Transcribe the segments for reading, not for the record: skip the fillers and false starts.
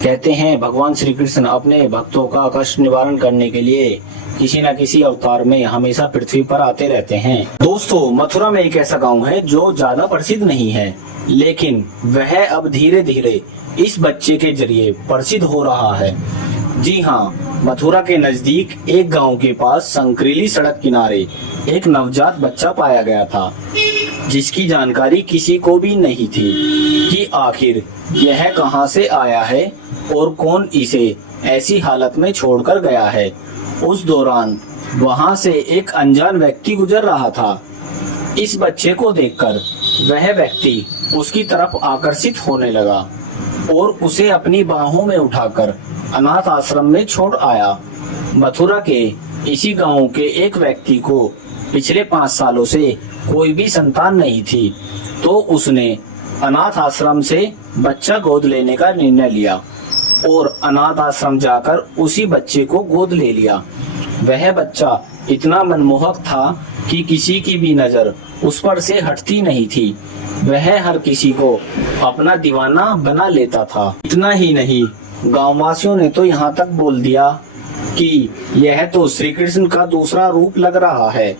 कहते हैं भगवान श्री कृष्ण अपने भक्तों का कष्ट निवारण करने के लिए किसी न किसी अवतार में हमेशा पृथ्वी पर आते रहते हैं। दोस्तों, मथुरा में एक ऐसा गांव है जो ज्यादा प्रसिद्ध नहीं है, लेकिन वह अब धीरे धीरे इस बच्चे के जरिए प्रसिद्ध हो रहा है। जी हाँ, मथुरा के नजदीक एक गांव के पास संकरीली सड़क किनारे एक नवजात बच्चा पाया गया था, जिसकी जानकारी किसी को भी नहीं थी कि आखिर यह कहां से आया है और कौन इसे ऐसी हालत में छोड़कर गया है। उस दौरान वहां से एक अनजान व्यक्ति गुजर रहा था। इस बच्चे को देखकर वह व्यक्ति उसकी तरफ आकर्षित होने लगा और उसे अपनी बाहों में उठाकर अनाथ आश्रम में छोड़ आया। मथुरा के इसी गांव के एक व्यक्ति को पिछले 5 सालों से कोई भी संतान नहीं थी, तो उसने अनाथ आश्रम से बच्चा गोद लेने का निर्णय लिया और अनाथ आश्रम जाकर उसी बच्चे को गोद ले लिया। वह बच्चा इतना मनमोहक था कि किसी की भी नजर उस पर से हटती नहीं थी। वह हर किसी को अपना दीवाना बना लेता था। इतना ही नहीं, गांववासियों ने तो यहाँ तक बोल दिया कि यह तो श्री कृष्ण का दूसरा रूप लग रहा है,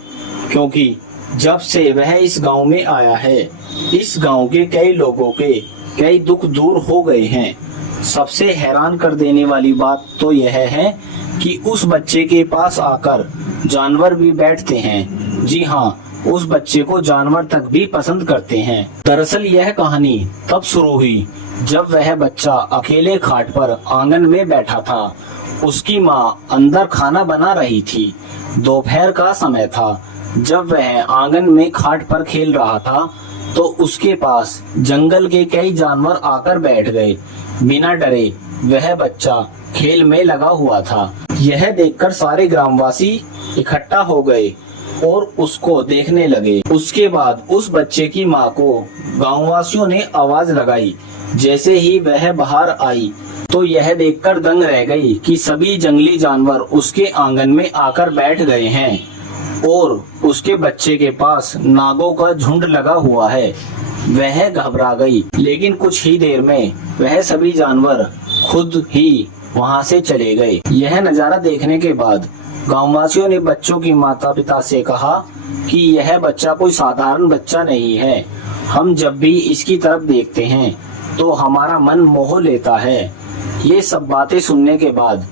क्योंकि जब से वह इस गांव में आया है, इस गांव के कई लोगों के कई दुख दूर हो गए हैं। सबसे हैरान कर देने वाली बात तो यह है कि उस बच्चे के पास आकर जानवर भी बैठते हैं। जी हाँ, उस बच्चे को जानवर तक भी पसंद करते हैं। दरअसल यह कहानी तब शुरू हुई जब वह बच्चा अकेले खाट पर आंगन में बैठा था। उसकी माँ अंदर खाना बना रही थी। दोपहर का समय था। जब वह आंगन में खाट पर खेल रहा था तो उसके पास जंगल के कई जानवर आकर बैठ गए। बिना डरे वह बच्चा खेल में लगा हुआ था। यह देखकर सारे ग्रामवासी इकट्ठा हो गए और उसको देखने लगे। उसके बाद उस बच्चे की माँ को गांववासियों ने आवाज लगाई। जैसे ही वह बाहर आई तो यह देखकर दंग रह गई कि सभी जंगली जानवर उसके आंगन में आकर बैठ गए हैं और उसके बच्चे के पास नागों का झुंड लगा हुआ है। वह घबरा गई, लेकिन कुछ ही देर में वह सभी जानवर खुद ही वहां से चले गए। यह नजारा देखने के बाद गांववासियों ने बच्चों की माता पिता से कहा कि यह बच्चा कोई साधारण बच्चा नहीं है। हम जब भी इसकी तरफ देखते हैं तो हमारा मन मोह लेता है। ये सब बातें सुनने के बाद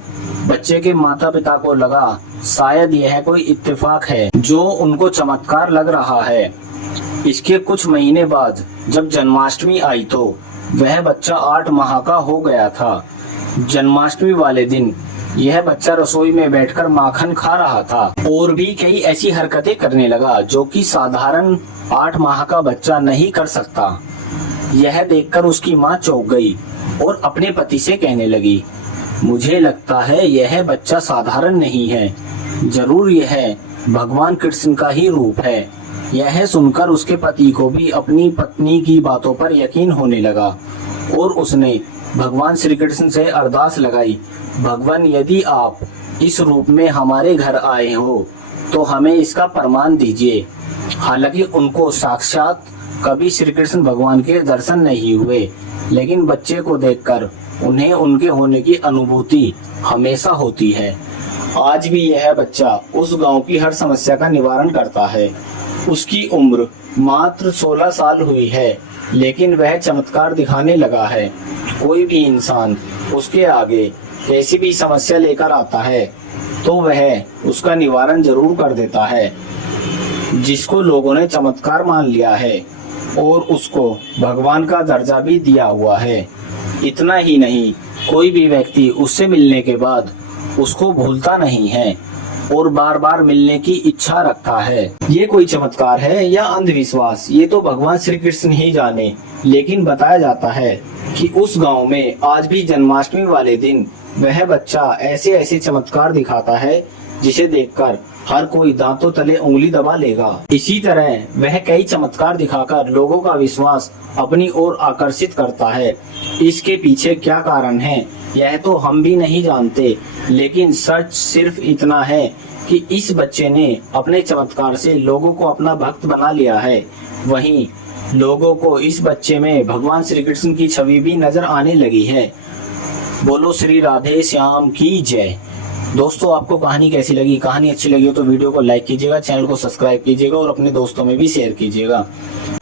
बच्चे के माता पिता को लगा शायद यह कोई इत्तेफाक है जो उनको चमत्कार लग रहा है। इसके कुछ महीने बाद जब जन्माष्टमी आई तो वह बच्चा 8 माह का हो गया था। जन्माष्टमी वाले दिन यह बच्चा रसोई में बैठकर माखन खा रहा था और भी कई ऐसी हरकतें करने लगा जो कि साधारण 8 माह का बच्चा नहीं कर सकता। यह देखकर उसकी माँ चौंक गई और अपने पति से कहने लगी, मुझे लगता है यह बच्चा साधारण नहीं है, जरूर यह भगवान कृष्ण का ही रूप है। यह सुनकर उसके पति को भी अपनी पत्नी की बातों पर यकीन होने लगा और उसने भगवान श्री कृष्ण से अरदास लगाई, भगवान यदि आप इस रूप में हमारे घर आए हो तो हमें इसका प्रमाण दीजिए। हालांकि उनको साक्षात कभी श्री कृष्ण भगवान के दर्शन नहीं हुए, लेकिन बच्चे को देखकर उन्हें उनके होने की अनुभूति हमेशा होती है। आज भी यह बच्चा उस गांव की हर समस्या का निवारण करता है। उसकी उम्र मात्र 16 साल हुई है, लेकिन वह चमत्कार दिखाने लगा है। कोई भी इंसान उसके आगे कैसी भी समस्या लेकर आता है तो वह उसका निवारण जरूर कर देता है। जिसको लोगों ने चमत्कार मान लिया है और उसको भगवान का दर्जा भी दिया हुआ है। इतना ही नहीं, कोई भी व्यक्ति उससे मिलने के बाद उसको भूलता नहीं है और बार बार मिलने की इच्छा रखता है। ये कोई चमत्कार है या अंधविश्वास, ये तो भगवान श्री कृष्ण ही जाने, लेकिन बताया जाता है कि उस गांव में आज भी जन्माष्टमी वाले दिन वह बच्चा ऐसे ऐसे चमत्कार दिखाता है जिसे देखकर हर कोई दांतों तले उंगली दबा लेगा। इसी तरह वह कई चमत्कार दिखाकर लोगों का विश्वास अपनी ओर आकर्षित करता है। इसके पीछे क्या कारण है यह तो हम भी नहीं जानते, लेकिन सच सिर्फ इतना है कि इस बच्चे ने अपने चमत्कार से लोगों को अपना भक्त बना लिया है। वहीं लोगों को इस बच्चे में भगवान श्री कृष्ण की छवि भी नजर आने लगी है। बोलो श्री राधे श्याम की जय। दोस्तों आपको कहानी कैसी लगी? कहानी अच्छी लगी हो तो वीडियो को लाइक कीजिएगा, चैनल को सब्सक्राइब कीजिएगा और अपने दोस्तों में भी शेयर कीजिएगा।